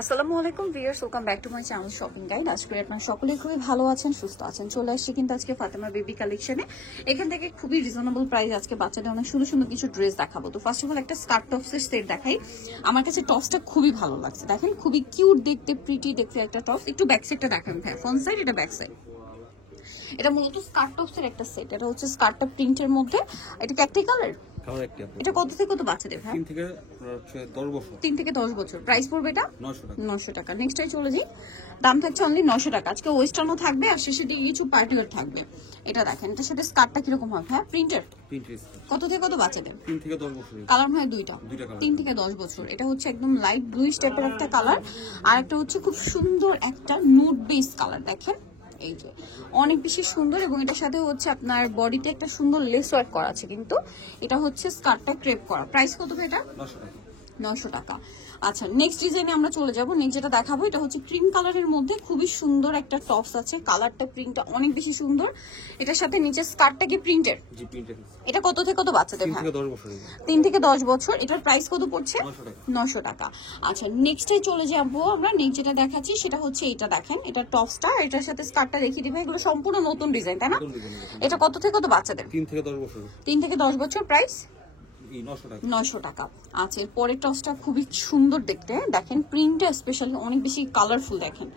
আসসালামু আলাইকুম viewers, welcome back to my channel shopping guide. আজকে আপনারা সকলেই খুবই ভালো আছেন, সুস্থ আছেন। চলে আসছি কিন্তু আজকে ফাতেমা বেবি কালেকশনে। এখান থেকে খুবই রিজনেবল প্রাইস আজকে বাচ্চাদের অনেক সুন্দর সুন্দর কিছু ড্রেস দেখাবো। তো ফার্স্ট অফ অল একটা স্কার্ট টপসের সেট দেখাই। আমার কাছে টপসটা খুবই ভালো লাগছে, দেখেন খুবই কিউট দেখতে, প্রিটি দেখতে একটা টপস। একটু ব্যাক সাইডটা দেখান ভাই, ফ্রন্ট সাইড, এটা ব্যাক সাইড। এটা মূলত স্কার্ট টপসের একটা সেট। এটা হচ্ছে স্কার্টটা প্রিন্টের মধ্যে। এটা কি একটাই কালার? এটা কত থেকে কত বাচ্চাদের ভাই? 3 থেকে 10 বছর। প্রাইস পড়বে এটা 900 টাকা। নেক্সট টাই চলে যাই, দাম থাকছে অনলি 900 টাকা। আজকে ওয়েস্টার্নও থাকবে আর শেষে দিয়ে কিছু পার্টিওয়ার থাকবে। এটা দেখেন, এটার সাথে স্কার্টটা কিরকম হবে হ্যাঁ? প্রিন্টের। কত থেকে কত বাচ্চাদের? 3 থেকে 10 বছর। কালার হয় দুইটা 3 থেকে 10 বছর। এটা হচ্ছে একদম লাইট ব্লু টাইপের একটা কালার, আর একটা হচ্ছে খুব সুন্দর একটা নুড বেস কালার। দেখেন এই যে অনেক বেশি সুন্দর, এবং এটার সাথে হচ্ছে আপনার বডিতে একটা সুন্দর লেস ওয়ার্ক করা আছে। কিন্তু এটা হচ্ছে স্কার্টটা ক্রেপ করা। প্রাইস কত এটা? 900 টাকা। আচ্ছা, নেক্সট ডিজাইনে আমরা চলে যাব। নেক্সট যেটা দেখাবো এটা হচ্ছে ক্রিম কালারের মধ্যে খুবই সুন্দর একটা টপস আছে। কালারটা প্রিন্টটা অনেক বেশি সুন্দর। এটার সাথে নিচে স্কার্টটা কি প্রিন্টের? জি, প্রিন্টেড। এটা কত থেকে কত বাচ্চাদের? 3 থেকে 10 বছর। 3 থেকে 10 বছর। এটার প্রাইস কত পড়ছে? 900 টাকা। আচ্ছা, নেক্সটে চলে যাবো আমরা। নেক্সট যেটা দেখাচ্ছি সেটা হচ্ছে এটা দেখেন, এটা টপসটা, এটার সাথে স্কার্টটা দেখিয়ে দিবে। এগুলো সম্পূর্ণ নতুন ডিজাইন, তাই না? এটা কত থেকে কত বাচ্চাদের? 3 থেকে 10 বছর। 3 থেকে 10 বছর। প্রাইস 900 টাকা। আচ্ছা, পরের টপসটা খুবই সুন্দর দেখতে, দেখেন প্রিন্টটা স্পেশালি অনেক বেশি কালারফুল। দেখেন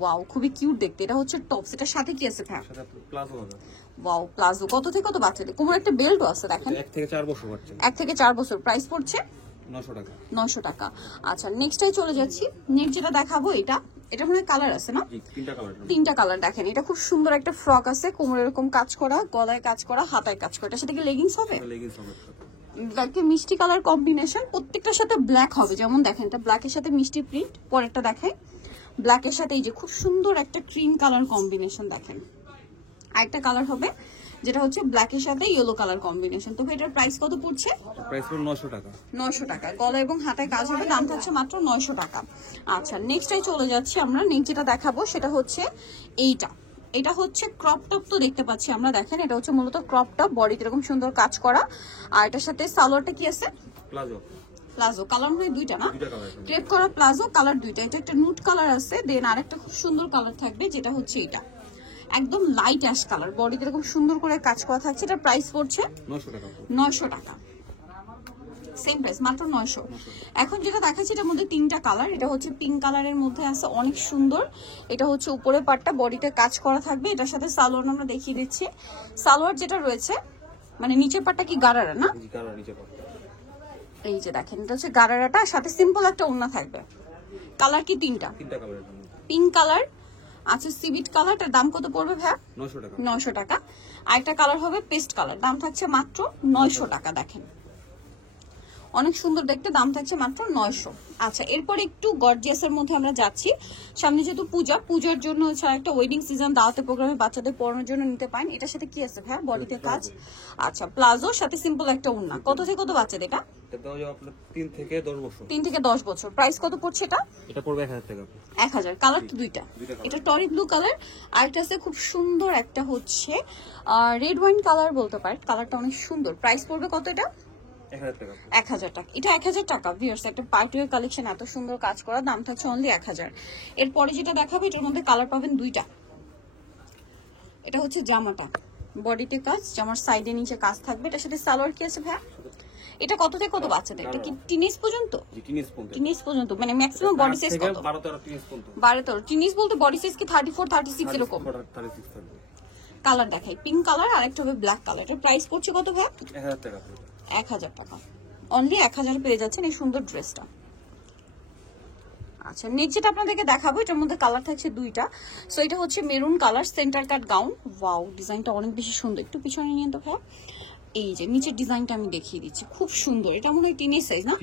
ওয়াও, খুবই কিউট দেখতে। এটা হচ্ছে টপস, এটার সাথে কি আছে ভাই? সাথে প্লাজো হবে। Wow, palazzo. কত থেকে কত বাচ্চাদের? কোমরে একটা বেল্টও আছে দেখেন। 1 থেকে 4 বছর বাচ্চা। 1 থেকে 4 বছর। প্রাইস পড়ছে 900 টাকা। 900 টাকা। আচ্ছা, নেক্সটটাই চলে যাচ্ছি। নেক্সট যেটা দেখাবো এটা মনে হয় কালার আছে না? জি, 3টা কালার। 3টা কালার। দেখেন এটা খুব সুন্দর একটা ফ্রক আছে, কোমরে এরকম কাজ করা, গলায় কাজ করা, হাতায় কাজ করা। এটার সাথে কি লেগিংস হবে? লেগিংস হবে। দেখে মিষ্টি কালার কম্বিনেশন, প্রত্যেকটার সাথে ব্ল্যাক হবে। যেমন দেখেন এটা ব্ল্যাকের সাথে মিষ্টি প্রিন্ট, পরেরটা দেখাই ব্ল্যাকের সাথে এই যে খুব সুন্দর একটা ক্রিম কালার কম্বিনেশন। দেখেন আরেকটা কালার হবে যেটা হচ্ছে ব্ল্যাকের সাথে ইয়েলো কালার কম্বিনেশন। তো এটার প্রাইস কত পড়ছে? প্রাইস হলো 900 টাকা। 900 টাকা। গলা এবং হাতায় কাজ হবে, দাম থাকছে মাত্র 900 টাকা। আচ্ছা, নেক্সটটাই চলে যাচ্ছি আমরা। নেক্সট যেটা দেখাবো সেটা হচ্ছে এইটা। এটা হচ্ছে ক্রপ টপ, তো দেখতে পাচ্ছি আমরা। দেখেন এটা হচ্ছে মূলত ক্রপ টপ, বডিতে এরকম সুন্দর কাজ করা, আর এটার সাথে সালোয়ারটা কি আছে? প্লাজো। প্লাজো কালার হয় দুইটা না? 2টা কালার। ক্রেপ করা প্লাজো কালার দুইটা। এটা একটা নুড কালার আছে, দেন আরেকটা খুব সুন্দর কালার থাকবে যেটা হচ্ছে এটা একদম লাইট অ্যাশ কালার, বডিতে এরকম সুন্দর করে কাজ করা থাকছে। এটা প্রাইস পড়ছে 900 টাকা। 900 টাকা। সেম প্রাইস, মাত্র 900। এখন যেটা দেখাচ্ছি এটার মধ্যে 3টা কালার। এটা হচ্ছে পিঙ্ক কালারের মধ্যে আছে, অনেক সুন্দর। এটা হচ্ছে উপরে পাটটা বডিতে কাজ করা থাকবে। এটার সাথে সালোয়ার আমরা দেখিয়ে দিচ্ছি। সালোয়ার যেটা রয়েছে মানে নিচের পাটটা কি গারারা না? জি, গারারা নিচে পাবে। এই যে দেখেন এটা হচ্ছে গারারাটা, সাথে সিম্পল একটা ওড়না থাকবে। কালার কি 3টা? 3টা কালার। পিঙ্ক কালার আছে, সিভিট কালার। এটার দাম কত পড়বে ভাই? 900 টাকা। 900 টাকা। আরেকটা কালার হবে পেস্ট কালার, দাম থাকছে মাত্র 900 টাকা। দেখেন অনেক সুন্দর দেখতে, দাম থাকছে মাত্র 900। আচ্ছা, এরপর একটু গর্জিয়াসের মধ্যে আমরা যাচ্ছি। সামনে যেহেতু পূজার জন্য হচ্ছে একটা ওয়েডিং সিজন, দাওয়াতে প্রোগ্রামে বাচ্চাদের পড়ানোর জন্য নিতে পারেন। এটার সাথে কি আছে ভাই? বডিতে কাজ। আচ্ছা, প্লাজোর সাথে সিম্পল একটা ওড়না। কত থেকে কত বাচ্চাদের এটা? এটা দাও আপনার 3 থেকে 10 বছর। 3 থেকে 10 বছর। প্রাইস কত পড়ছে এটা? এটা পড়বে 1000 টাকা। 1000। কালার তো দুইটা। এটা টরি ব্লু কালার, আর এটা আছে খুব সুন্দর একটা হচ্ছে রেড ওয়াইন কালার বলতে পারেন। কালারটা অনেক সুন্দর। প্রাইস পড়বে কত এটা? 1000 টাকা। 1000 টাকা। এটা 1000 টাকা। ভিউয়ার্স, একটা পার্টিওয়ার কালেকশন, এত সুন্দর কাজ করা, দাম থাকছে অনলি 1000। এরপরে যেটা দেখাবো এটার মধ্যে কালার পাবেন দুইটা। এটা হচ্ছে জামাটা, বডিতে কাজ, জামার সাইডে নিচে কাজ থাকবে। এটার সাথে সালোয়ার কি আছে ভাই? এটা কত থেকে কত বাচ্চাদের? এটা কি টিনেজ পর্যন্ত? জি, টিনেজ পর্যন্ত। টিনেজ পর্যন্ত মানে ম্যাক্সিমাম বডি সাইজ কত? 12-13 টিনেজ পর্যন্ত। 12-13 টিনেজ বলতে বডি সাইজ কি 34-36 এরকম? 36 থাকবে। কালার দেখাই, পিঙ্ক কালার আর একটা হবে ব্ল্যাক কালার। এটার প্রাইস পড়ছে কত ভাই? 1000 টাকা। 1000 টাকা। অনলি 1000 পেয়ে যাচ্ছেন এই সুন্দর ড্রেসটা। আচ্ছা, নেক্সট যেটা আপনাদেরকে দেখাবো এটার মধ্যে কালার থাকছে দুইটা। সো এটা হচ্ছে মেরুন কালার, সেন্টার কাট গাউন। ওয়াও, ডিজাইনটা অনেক বেশি সুন্দর। একটু পিছনে নিয়ে তো ভাই, এই যে নিচের ডিজাইনটা আমি দেখিয়ে দিচ্ছি, খুব সুন্দর। এটা মনে হয় টিনেজ সাইজ না?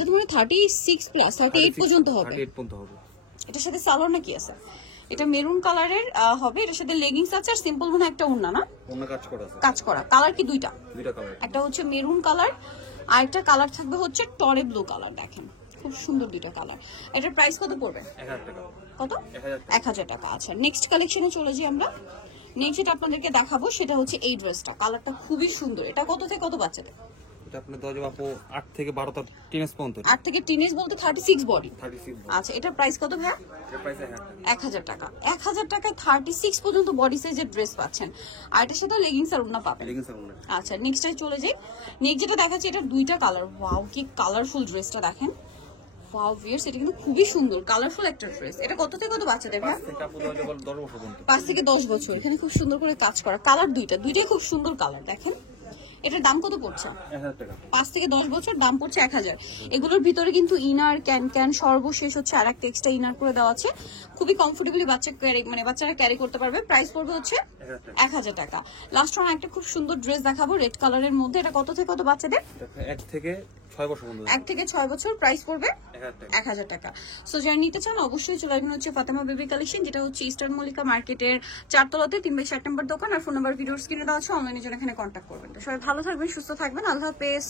এটা মনে হয় 36 প্লাস 38 পর্যন্ত হবে। 38 পর্যন্ত হবে। এটার সাথে সালোয়ার না কি আছে? এটা মেরুন কালারের হবে, এটার সাথে লেগিংস আছে, আর সিম্পল মনে একটা ওড়না না? ওড়না কাজ করা আছে। কাজ করা। কালার কি দুইটা? 2টা কালার। একটা হচ্ছে মেরুন কালার, আর একটা কালার থাকবে হচ্ছে টরে ব্লু কালার। দেখেন খুব সুন্দর দুইটা কালার। এটার প্রাইস কত পড়বে? 1000 টাকা। কত? 1000 টাকা। আচ্ছা, নেক্সট কালেকশনে চলে যাই আমরা। নেক্সট যেটা আপনাদেরকে দেখাবো সেটা হচ্ছে এই ড্রেসটা। কালারটা খুবই সুন্দর। এটা কত থেকে কত বাচ্চাদের? এটা আপনি দেওয়া যাবে আপু 8 থেকে 12টা টিনেজ পর্যন্ত। 8 থেকে টিনেজ বলতে 36 বডি। 36 আচ্ছা, এটার প্রাইস কত ভাইয়া? এর প্রাইস 1000 টাকা। 1000 টাকায় 36 পর্যন্ত বডি সাইজের ড্রেস পাচ্ছেন। আর এটার সাথে লেগিংস আর ওড়না পাবেন। লেগিংস আর ওড়না। আচ্ছা, নেক্সটে চলে যাই। নেক্সট যেটা দেখাচ্ছি, এটার দুইটা কালার। ওয়াও, কি কালারফুল ড্রেসটা দেখেন। ওয়াও ভিউয়ার্স, এটা কিন্তু খুবই সুন্দর কালারফুল একটা ড্রেস। এটা কত থেকে কত বাচ্চাদের ভাই? 5 থেকে আপু দেওয়া যাবে 10 বছর পর্যন্ত। 5 থেকে 10 বছর। এখানে খুব সুন্দর করে কাজ করা, কালার দুইটাই খুব সুন্দর কালার দেখেন। এটার দাম কত পড়ছে? 1000 টাকা। 5 থেকে 10 বছর, দাম পড়ছে 1000। এগুলোর ভিতরে কিন্তু ইনার ক্যান সর্বশেষ হচ্ছে আর একটা এক্সট্রা ইনার করে দেওয়া আছে। খুবই কমফোর্টেবলি বাচ্চারা ক্যারি করতে পারবে। প্রাইস পড়বে হচ্ছে 1000 টাকা। লাস্ট ওয়ান একটা খুব সুন্দর ড্রেস দেখাবো রেড কালারের মধ্যে। এটা কত থেকে কত বাচ্চাদের? 1 থেকে 6 বছর পর্যন্ত। 1 থেকে 6 বছর, প্রাইস পড়বে 1000 1000 টাকা। টাকা। সো যারা নিতে চান অবশ্যই চলে আসবেন হচ্ছে ফাতেমা বেবি কালেকশন, যেটা হচ্ছে ইস্টার্ন মল্লিকা মার্কেটের 4 তলাতে 3/7 নম্বর দোকান। আর ফোন নাম্বার ভিডিওস কিনে দেওয়া আছে, অনলাইনে জন্য এখানে কন্ট্যাক্ট করবেন। তো সবাই ভালো থাকবেন, সুস্থ থাকবেন, আল্লাহ হাফেজ।